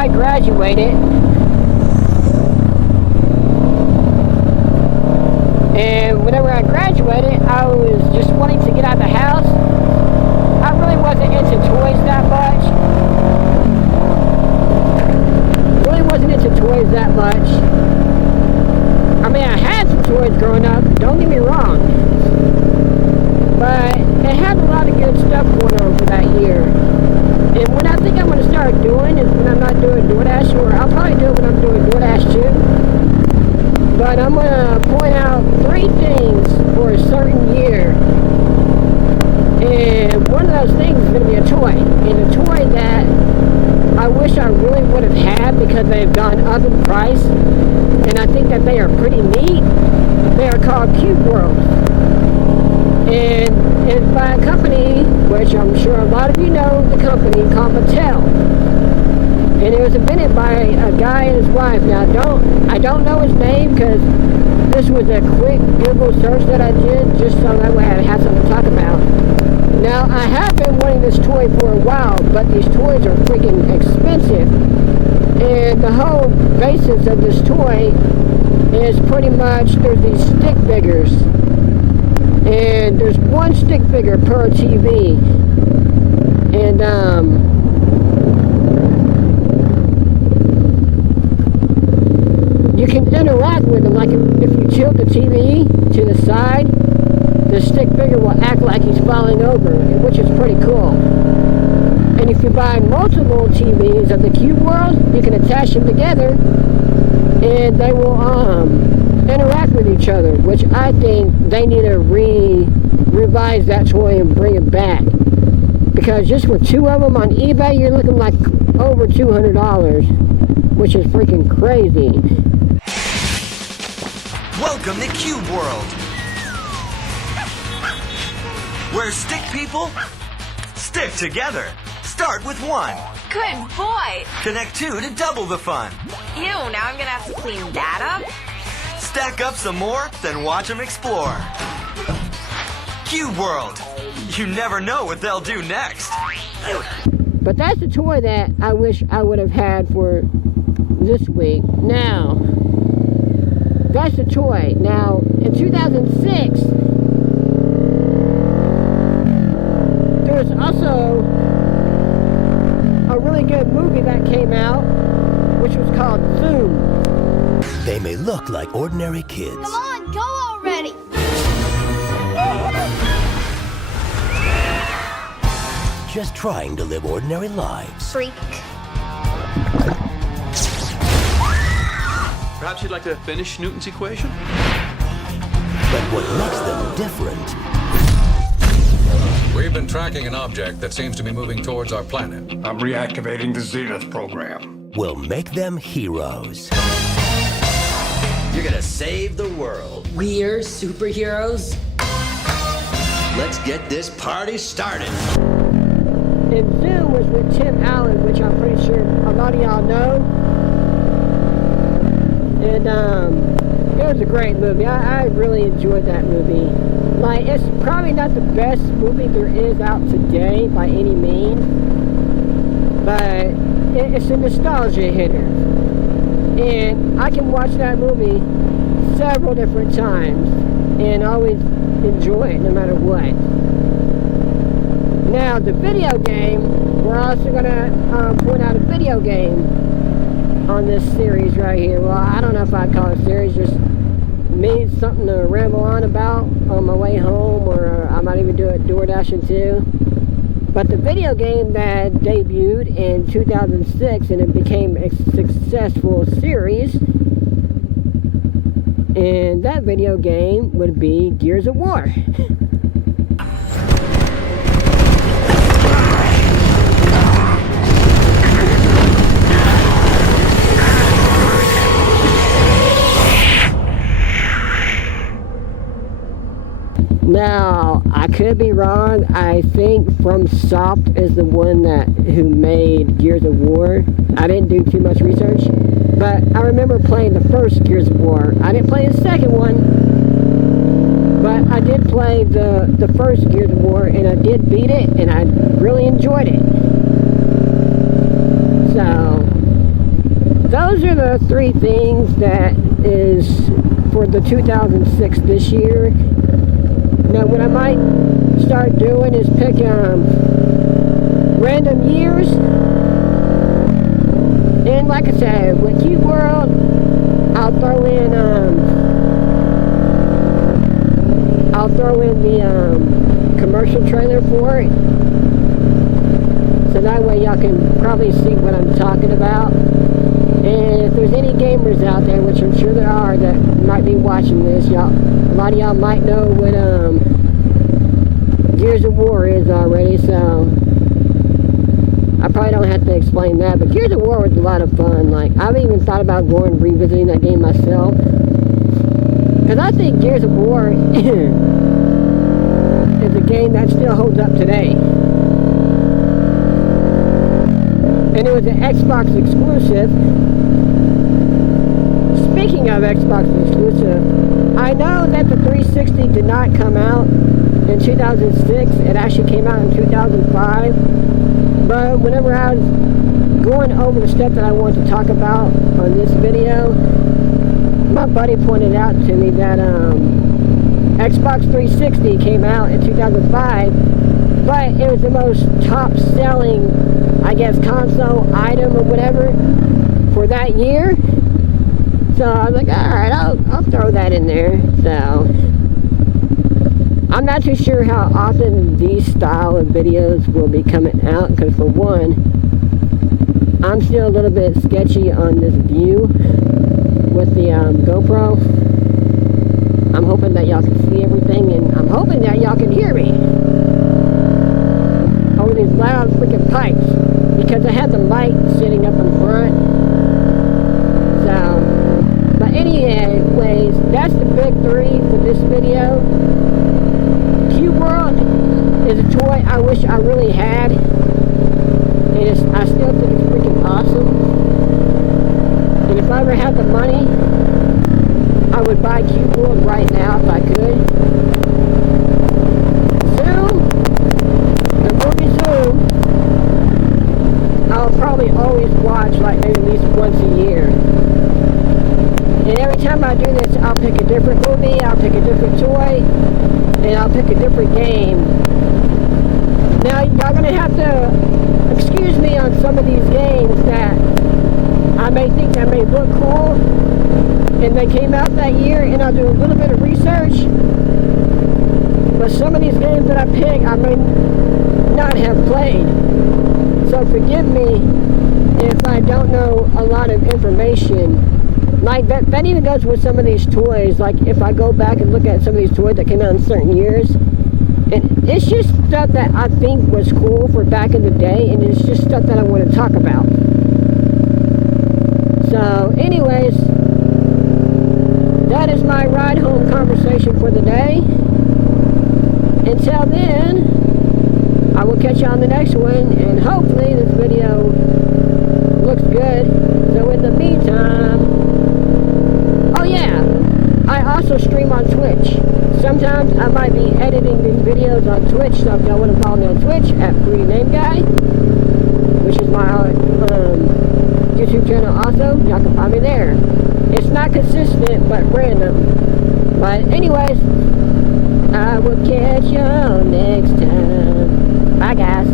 I graduated, and whenever I graduated, I was just wanting to get out of the house. I really wasn't into toys that much. I mean, I had some toys growing up, don't get me wrong. But it had a lot of good stuff going on for that year. And what I think I'm going to start doing is when I'm not doing DoorDash, or I'll probably do it when I'm doing DoorDash too. But I'm going to point out 3 things for a certain year. And one of those things is going to be a toy. And a toy that I wish I really would have had because they've gone up in price. And I think that they are pretty neat. They are called Cube World. And it's by a company, which I'm sure a lot of you know the company, called Mattel. And it was invented by a guy and his wife. Now, I don't know his name because this was a quick Google search that I did just so that way I had something to talk about. Now, I have been wanting this toy for a while, but these toys are freaking expensive. And the whole basis of this toy is pretty much, there's these stick figures. And there's 1 stick figure per TV. And, you can interact with them. Like if you tilt the TV to the side, the stick figure will act like he's falling over, which is pretty cool. And if you buy multiple TVs of the Cube World, you can attach them together and they will interact with each other, which I think they need to revise that toy and bring it back. Because just for 2 of them on eBay, you're looking like over $200, which is freaking crazy. Welcome to Cube World, where stick people stick together. Start with 1. Good boy. Connect 2 to double the fun. Ew, now I'm gonna have to clean that up. Stack up some more, then watch them explore. Cube World. You never know what they'll do next. But that's the toy that I wish I would have had for this week. Now, that's the toy. Now, in 2006, there was also a really good movie that came out, which was called Zoom. They may look like ordinary kids. Come on, go already! Just trying to live ordinary lives. Freak. Perhaps you'd like to finish Newton's equation? But what makes them different? We've been tracking an object that seems to be moving towards our planet. I'm reactivating the Zenith program. Will make them heroes. You're gonna save the world. We're superheroes. Let's get this party started. And Zoom was with Tim Allen, which I'm pretty sure a lot of y'all know. And it was a great movie. I really enjoyed that movie. Like, it's probably not the best movie there is out today by any means, but it's a nostalgia hitter. And I can watch that movie several different times and always enjoy it no matter what. Now, the video game, we're also going to point out a video game on this series right here. Well, I don't know if I'd call it a series, just me something to ramble on about on my way home, or I might even do it DoorDashing too. But the video game that debuted in 2006 and it became a successful series, and that video game would be Gears of War. Now, I could be wrong. I think FromSoft is the one who made Gears of War. I didn't do too much research, but I remember playing the first Gears of War. I didn't play the second one, but I did play the first Gears of War, and I did beat it, and I really enjoyed it. So, those are the three things that is for the 2006 this year. Now what I might start doing is pick random years, and like I said, with Cube World, I'll throw in the commercial trailer for it, so that way y'all can probably see what I'm talking about. And if there's any gamers out there, which I'm sure there are, that might be watching this, a lot of y'all might know what Gears of War is already, so I probably don't have to explain that. But Gears of War was a lot of fun. Like, I've even thought about going and revisiting that game myself, because I think Gears of War is a game that still holds up today. And it was an Xbox exclusive. Speaking of Xbox exclusive, I know that the 360 did not come out in 2006. It actually came out in 2005. But whenever I was going over the stuff that I wanted to talk about on this video, my buddy pointed out to me that Xbox 360 came out in 2005, but it was the most top-selling, I guess, console item or whatever for that year. So I was like, alright, I'll throw that in there. So I'm not too sure how often these style of videos will be coming out, because for one, I'm still a little bit sketchy on this view with the GoPro. I'm hoping that y'all can see everything, and I'm hoping that y'all can hear me over these loud freaking pipes, because I had the mic sitting up in front. So, but anyways, that's the big three for this video. Cube World is a toy I wish I really had, and I still think it's freaking awesome. And if I ever had the money, I would buy Cube World right now if I could. Zoom, the movie Zoom, I'll probably always watch like maybe at least once a year. And every time I do this, I'll pick a different movie, I'll pick a different toy, and I'll pick a different game. Now, y'all gonna have to excuse me on some of these games that I may think that may look cool, and they came out that year, and I'll do a little bit of research. But some of these games that I pick, I may not have played. So forgive me if I don't know a lot of information. Like, that even goes with some of these toys. Like, if I go back and look at some of these toys that came out in certain years, and it's just stuff that I think was cool for back in the day, and it's just stuff that I want to talk about. So, anyways, that is my ride home conversation for the day. Until then, I will catch you on the next one, and hopefully this video looks good. So in the meantime, oh yeah, I also stream on Twitch. Sometimes I might be editing these videos on Twitch, so if y'all want to follow me on Twitch at Fruity Name Guy, which is my YouTube channel also, y'all can find me there. It's not consistent, but random. But anyways, I will catch y'all next time. Bye guys.